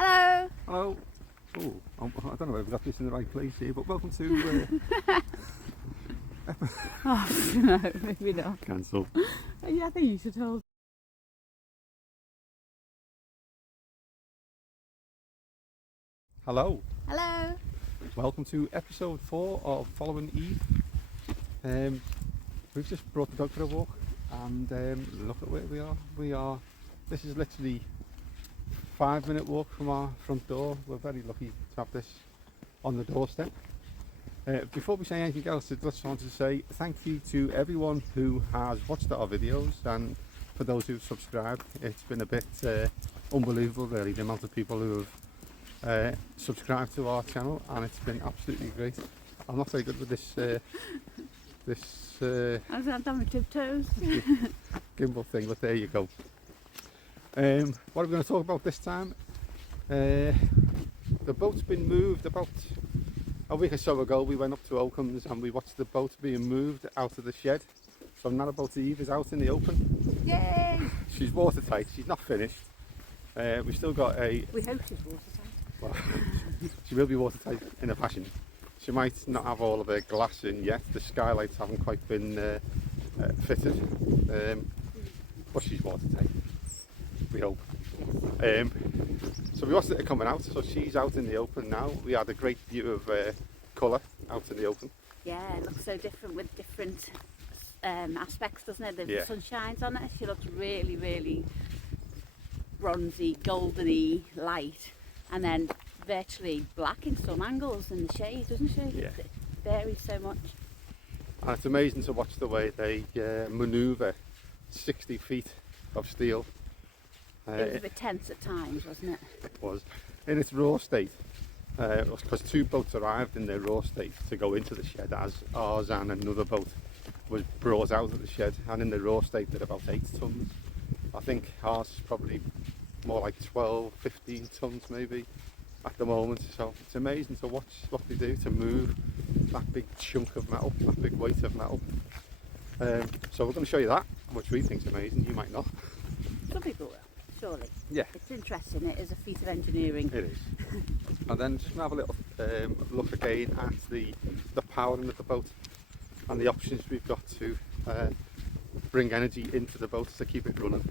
Hello. Hello. Oh, I don't know if I've got this in the right place here, but welcome to... Oh, no, maybe not. Cancel. Yeah, I think you should hold. Hello. Hello. Welcome to episode 4 of FollowingEve. We've just brought the dog for a walk and look at where we are. This is literally a 5-minute walk from our front door. We're very lucky to have this on the doorstep. Before we say anything else, I just wanted to say thank you to everyone who has watched our videos, and for those who've subscribed. It's been a bit unbelievable really, the amount of people who have subscribed to our channel, and it's been absolutely great. I'm not very good with this I was on my tiptoes. gimbal thing, but there you go. What are we going to talk about this time? The boat's been moved about a week or so ago. We went up to Oakums and we watched the boat being moved out of the shed. So NarrowboatEve is out in the open. Yay! She's watertight, she's not finished. We've still got a... We hope she's watertight. Well, she will be watertight in a fashion. She might not have all of her glass in yet. The skylights haven't quite been fitted, but she's watertight, we hope. So we watched it coming out, so she's out in the open now. We had a great view of colour out in the open. Yeah, it looks so different with different aspects, doesn't it? The sun shines on it. She looks really, really bronzy, goldeny light, and then virtually black in some angles in the shade, doesn't she? Yeah. It varies so much. And it's amazing to watch the way they manoeuvre 60 feet of steel. It was a bit tense at times, wasn't it? It was. In its raw state, because 2 boats arrived in their raw state to go into the shed, as ours and another boat was brought out of the shed, and in the raw state they're about 8 tons. I think ours is probably more like 12, 15 tons maybe at the moment. So it's amazing to watch what they do to move that big chunk of metal, that big weight of metal. So we're going to show you that, which we think is amazing. You might not. Some people will, surely. Yeah. It's interesting. It is a feat of engineering. It is. And then just have a little look again at the powering of the boat and the options we've got to bring energy into the boat to keep it running.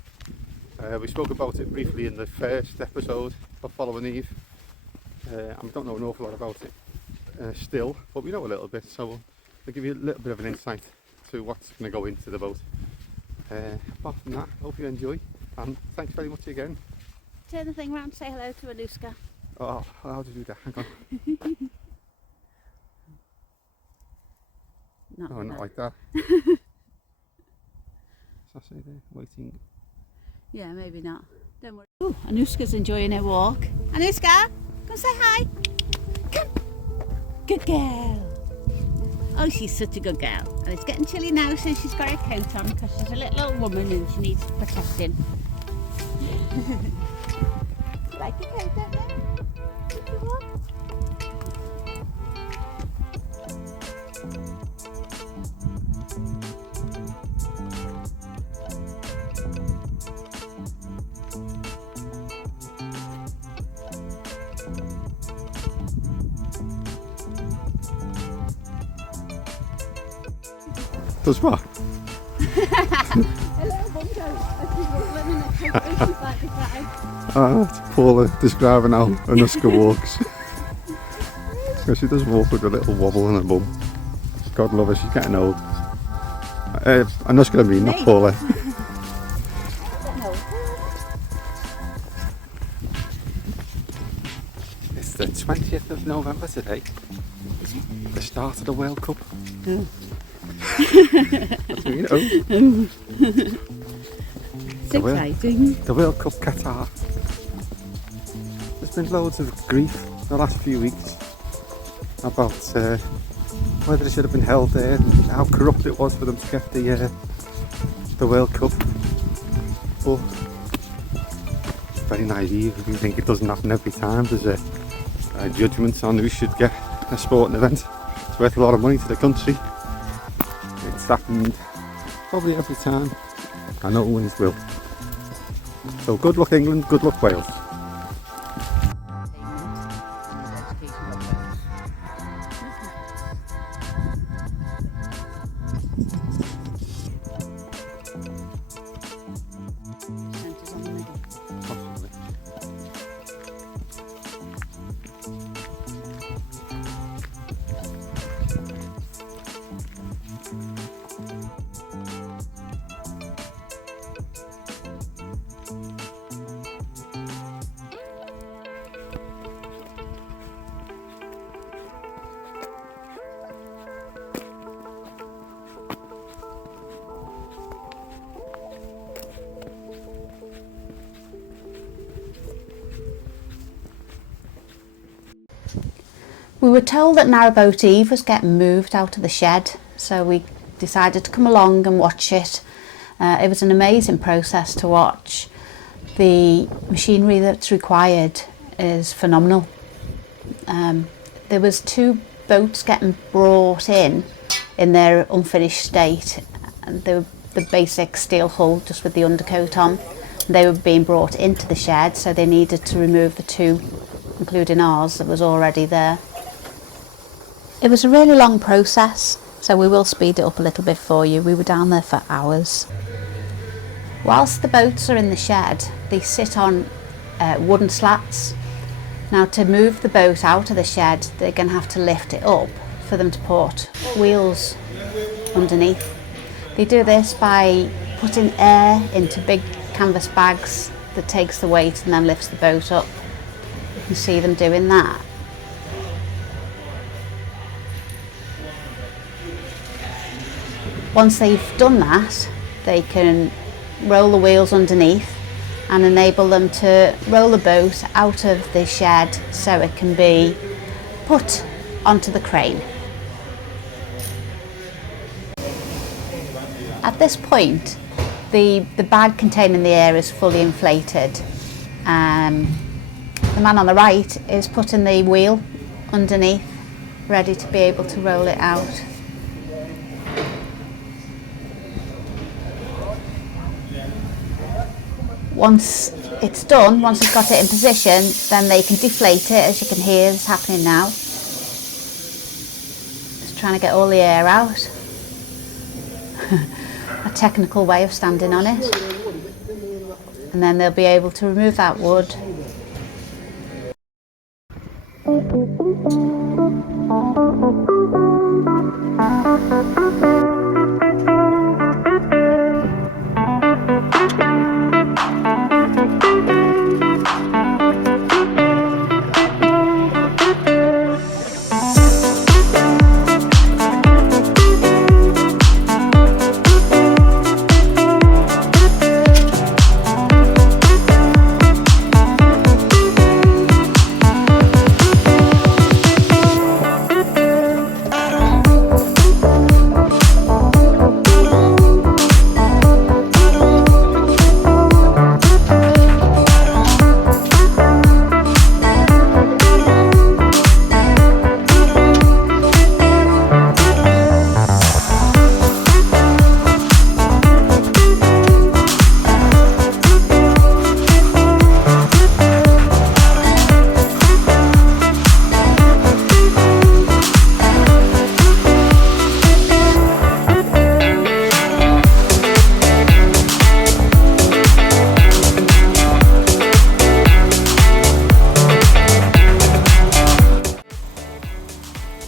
We spoke about it briefly in the first episode of FollowingEve. And we don't know an awful lot about it still, but we know a little bit, so we'll give you a little bit of an insight to what's going to go into the boat. Apart from that, hope you enjoy, and thanks very much again. Turn the thing round, say hello to Anushka. Oh, how do you do that? Hang on. Not like that. Does that say there? Waiting. Yeah, maybe not. Don't worry. Ooh, Anushka's enjoying her walk. Anushka, come say hi. Come. Good girl. Oh, she's such a good girl. And it's getting chilly now, so she's got her coat on because she's a little old woman and she needs protecting. You like your coat, don't you? Good walk. Does what? Hello, Bungo. That's Paula describing how Anushka walks. So she does walk with a little wobble on her bum. God love her, she's getting old. Anushka, I mean, not Paula. It's the 20th of November today. The start of the World Cup. Oh. That's me, It's exciting. The World Cup Qatar. There's been loads of grief the last few weeks about whether it should have been held there and how corrupt it was for them to get the World Cup. But it's very naive if you think it doesn't happen every time. There's a judgment on who should get a sporting event. It's worth a lot of money to the country. It's happened probably every time, and always will. So good luck England, good luck Wales. We were told that Narrowboat Eve was getting moved out of the shed, so we decided to come along and watch it. It was an amazing process to watch. The machinery that's required is phenomenal. There was 2 boats getting brought in their unfinished state. The basic steel hull just with the undercoat on. They were being brought into the shed, so they needed to remove the 2, including ours, that was already there. It was a really long process, so we will speed it up a little bit for you. We were down there for hours. Whilst the boats are in the shed, they sit on wooden slats. Now, to move the boat out of the shed, they're going to have to lift it up for them to put wheels underneath. They do this by putting air into big canvas bags that takes the weight and then lifts the boat up. You can see them doing that. Once they've done that, they can roll the wheels underneath and enable them to roll the boat out of the shed so it can be put onto the crane. At this point, the bag containing the air is fully inflated. The man on the right is putting the wheel underneath, ready to be able to roll it out. Once it's done, once it's got it in position, then they can deflate it, as you can hear is happening now. Just trying to get all the air out. A technical way of standing on it. And then they'll be able to remove that wood.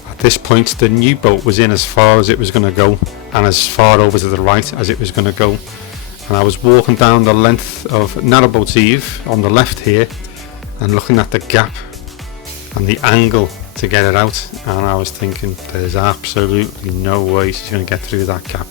At this point, the new boat was in as far as it was going to go and as far over to the right as it was going to go, and I was walking down the length of Narrowboat Eve on the left here and looking at the gap and the angle to get it out, and I was thinking there's absolutely no way she's going to get through that gap.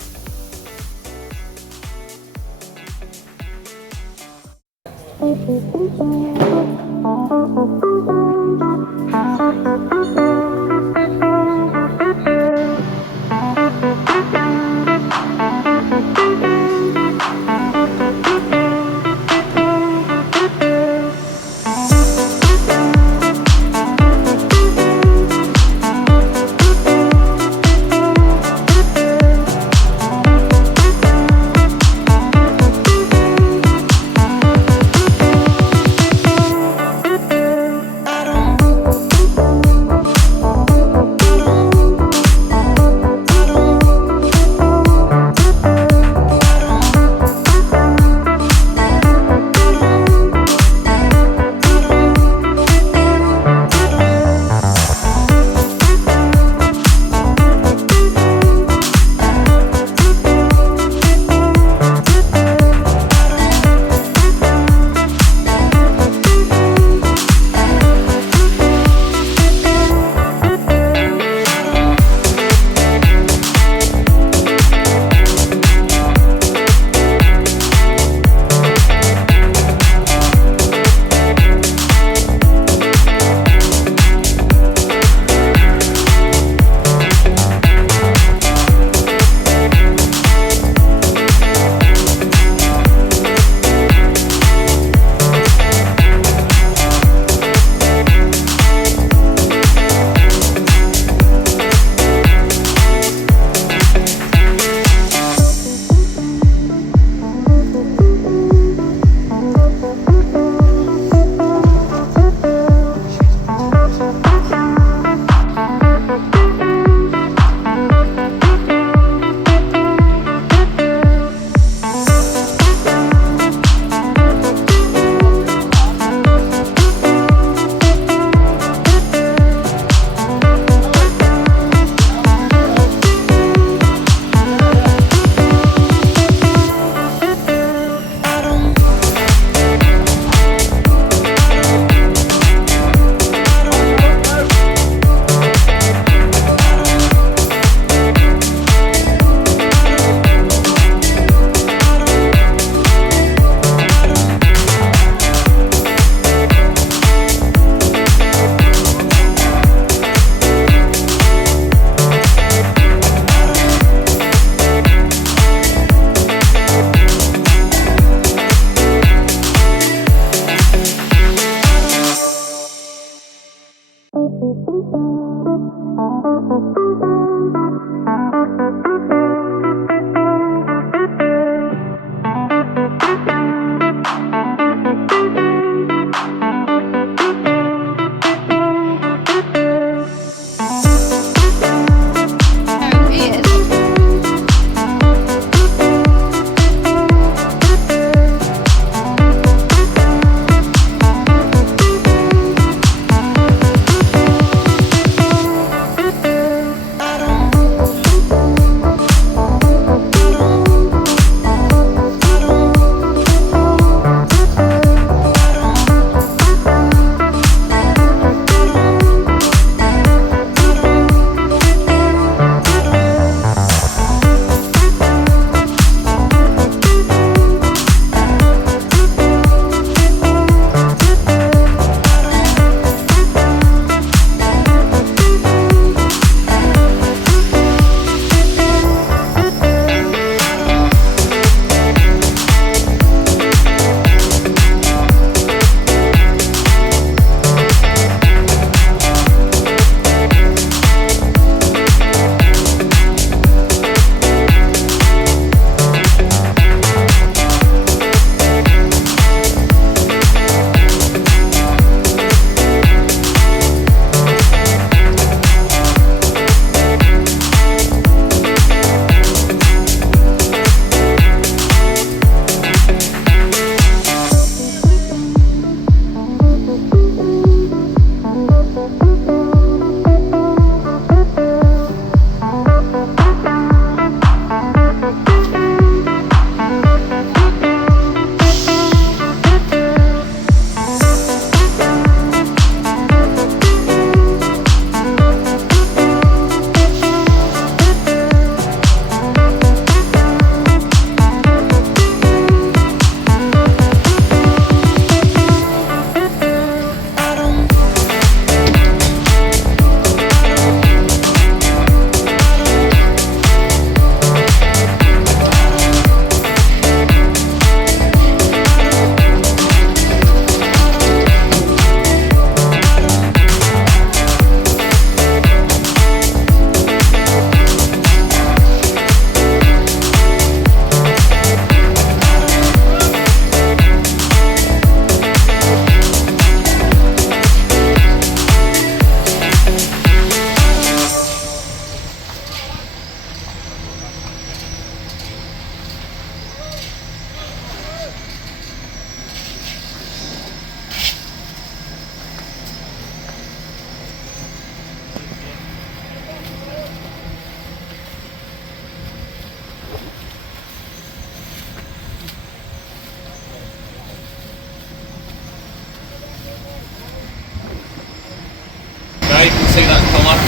see that colour?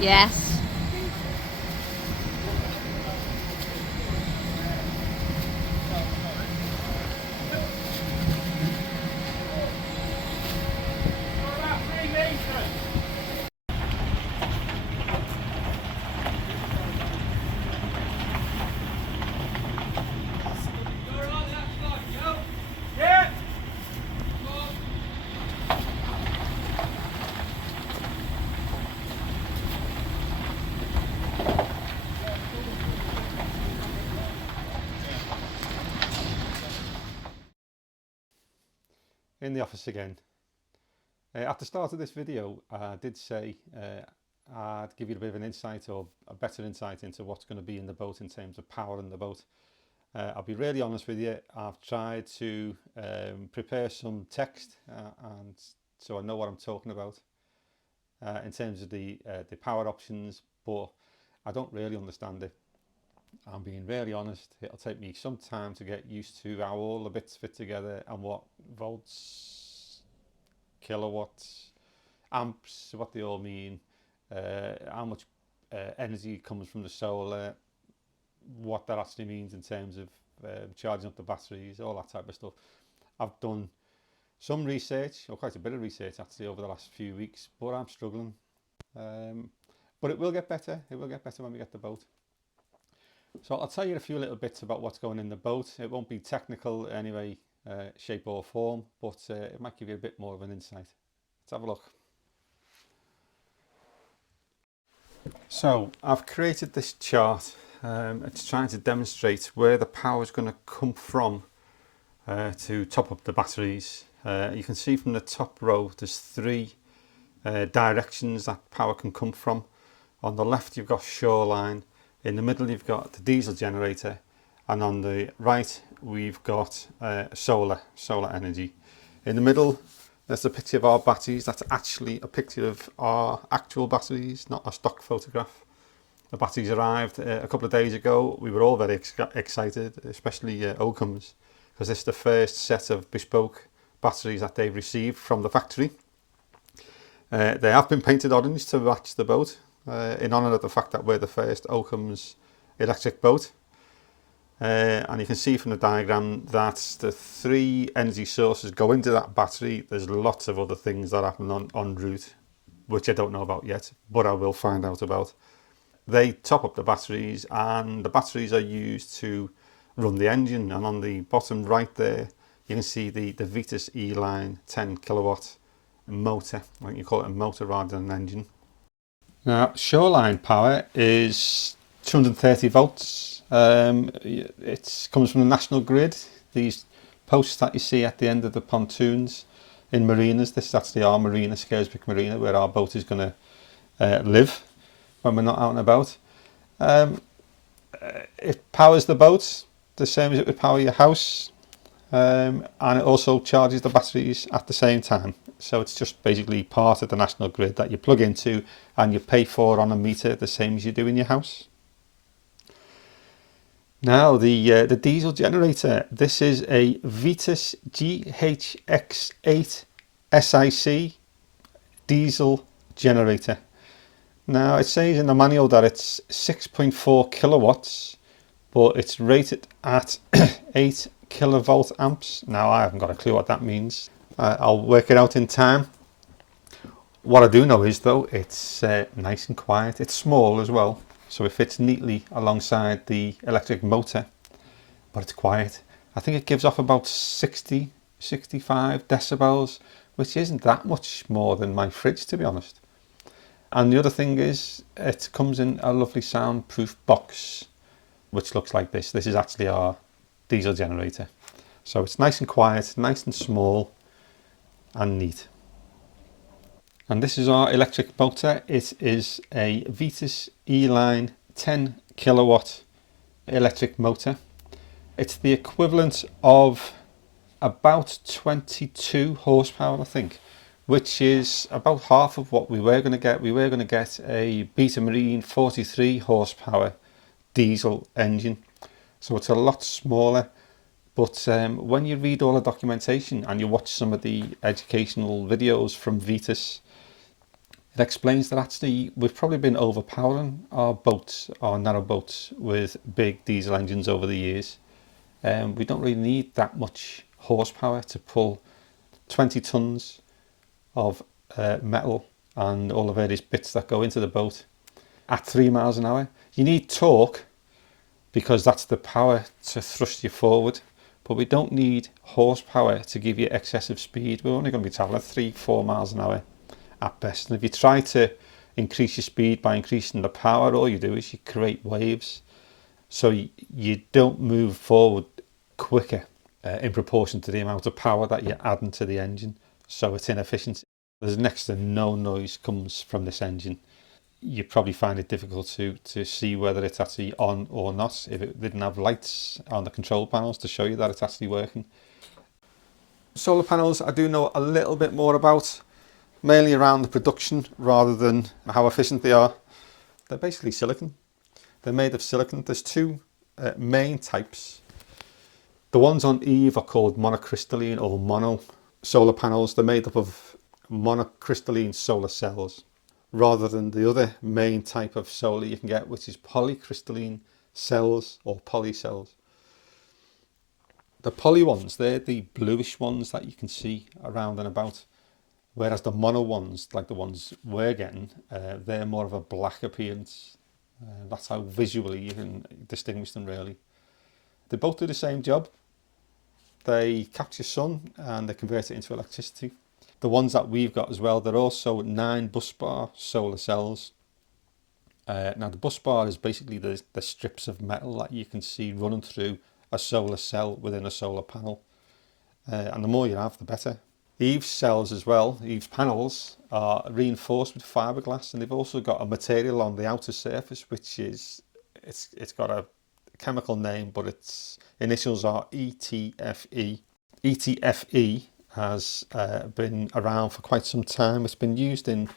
Yes. In the office again. At the start of this video, I did say I'd give you a bit of an insight, or a better insight, into what's going to be in the boat in terms of power in the boat. I'll be really honest with you, I've tried to prepare some text and so I know what I'm talking about in terms of the power options, but I don't really understand it. I'm being really honest, it'll take me some time to get used to how all the bits fit together and what volts, kilowatts, amps, what they all mean, how much energy comes from the solar, what that actually means in terms of charging up the batteries, all that type of stuff. I've done some research, or quite a bit of research actually, over the last few weeks, but I'm struggling. But it will get better, it will get better when we get the boat. So I'll tell you a few little bits about what's going in the boat. It won't be technical in any way, shape or form, but it might give you a bit more of an insight. Let's have a look. So I've created this chart. It's trying to demonstrate where the power is going to come from to top up the batteries. You can see from the top row there's three directions that power can come from. On the left you've got Shoreline, in the middle you've got the diesel generator, and on the right we've got solar energy. In the middle there's a picture of our batteries. That's actually a picture of our actual batteries, not a stock photograph. The batteries arrived a couple of days ago. We were all very excited, especially Oakums, because this is the first set of bespoke batteries that they've received from the factory. They have been painted orange to match the boat, in honour of the fact that we're the first Oakums electric boat. And you can see from the diagram that the three energy sources go into that battery. There's lots of other things that happen en route, which I don't know about yet, but I will find out about. They top up the batteries, and the batteries are used to run the engine. And on the bottom right there you can see the Vetus eline 10 kilowatt motor. I think you call it a motor rather than an engine. Now Shoreline Power is 230 volts. It comes from the national grid. These posts that you see at the end of the pontoons in marinas, this is actually our marina, Scarisbrick Marina, where our boat is going to live when we're not out and about. It powers the boat the same as it would power your house, and it also charges the batteries at the same time. So it's just basically part of the national grid that you plug into and you pay for on a meter, the same as you do in your house. Now the diesel generator, this is a Vetus GHX8 SIC diesel generator. Now it says in the manual that it's 6.4 kilowatts, but it's rated at 8 kilovolt amps. Now I haven't got a clue what that means. I'll work it out in time. What I do know is though, it's nice and quiet. It's small as well, so it fits neatly alongside the electric motor, but it's quiet. I think it gives off about 65 decibels, which isn't that much more than my fridge, to be honest. And the other thing is, it comes in a lovely soundproof box, which looks like this. This is actually our diesel generator. So it's nice and quiet, nice and small and neat. And this is our electric motor. It is a Vetus eline 10 kilowatt electric motor. It's the equivalent of about 22 horsepower, I think, which is about half of what we were going to get. We were going to get a Beta Marine 43 horsepower diesel engine, so it's a lot smaller. But when you read all the documentation and you watch some of the educational videos from Vetus, It explains that actually we've probably been overpowering our boats, our narrow boats, with big diesel engines over the years. We don't really need that much horsepower to pull 20 tons of metal and all the various bits that go into the boat at 3 miles an hour. You need torque because that's the power to thrust you forward, but we don't need horsepower to give you excessive speed. We're only going to be traveling 3-4 miles an hour at best, and if you try to increase your speed by increasing the power, all you do is you create waves, so you don't move forward quicker in proportion to the amount of power that you're adding to the engine, so it's inefficient. There's next to no noise comes from this engine. You probably find it difficult to see whether it's actually on or not if it didn't have lights on the control panels to show you that it's actually working. Solar panels I do know a little bit more about, mainly around the production rather than how efficient they are. They're basically silicon. They're made of silicon. There's two main types. The ones on Eve are called monocrystalline or mono solar panels. They're made up of monocrystalline solar cells, rather than the other main type of solar you can get, which is polycrystalline cells or poly cells. The poly ones, they're the bluish ones that you can see around and about, whereas the mono ones, like the ones we're getting, they're more of a black appearance. That's how visually you can distinguish them, really. They both do the same job. They capture sun and they convert it into electricity. The ones that we've got as well, they're also 9 busbar solar cells. Now the busbar is basically the strips of metal that you can see running through a solar cell within a solar panel. And the more you have, the better. Eve's cells as well, Eve's panels, are reinforced with fiberglass, and they've also got a material on the outer surface which is, it's got a chemical name, but its initials are ETFE. ETFE has been around for quite some time. It's been used in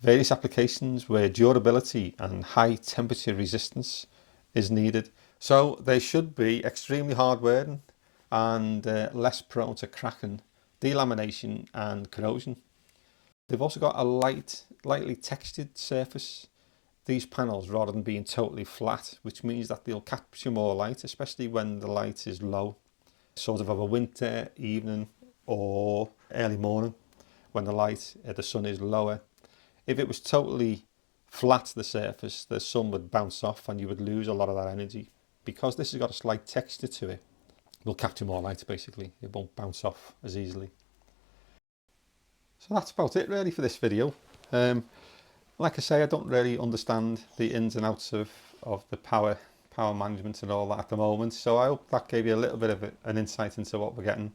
various applications where durability and high temperature resistance is needed. So they should be extremely hard wearing and less prone to cracking, delamination and corrosion. They've also got a lightly textured surface, these panels, rather than being totally flat, which means that they'll capture more light, especially when the light is low, sort of a winter evening or early morning when the sun is lower. If it was totally flat, the surface, the sun would bounce off and you would lose a lot of that energy. Because this has got a slight texture to it, it will capture more light basically. It won't bounce off as easily. So that's about it really for this video. Like I say, I don't really understand the ins and outs of the power management and all that at the moment, so I hope that gave you a little bit of an insight into what we're getting.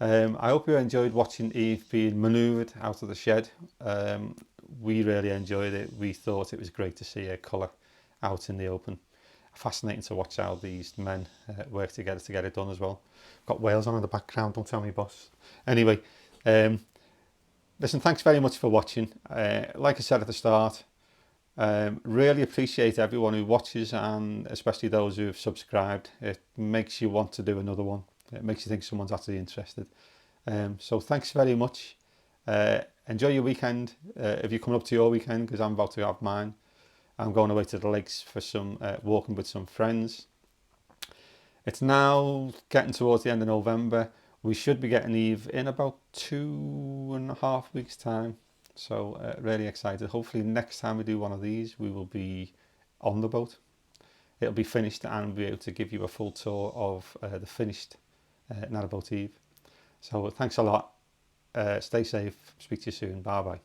I hope you enjoyed watching Eve being manoeuvred out of the shed. We really enjoyed it. We thought it was great to see her colour out in the open. Fascinating to watch how these men work together to get it done as well. Got whales on in the background, don't tell me, boss. Anyway, listen, thanks very much for watching. Like I said at the start, really appreciate everyone who watches, and especially those who have subscribed. It makes you want to do another one. It makes you think someone's actually interested. So thanks very much. Enjoy your weekend if you're coming up to your weekend, because I'm about to have mine. I'm going away to the lakes for some walking with some friends. It's now getting towards the end of November. We should be getting Eve in about 2.5 weeks time. So really excited. Hopefully next time we do one of these, we will be on the boat. It'll be finished and we'll be able to give you a full tour of the finished Narrowboat Eve. So thanks a lot. Stay safe. Speak to you soon. Bye bye.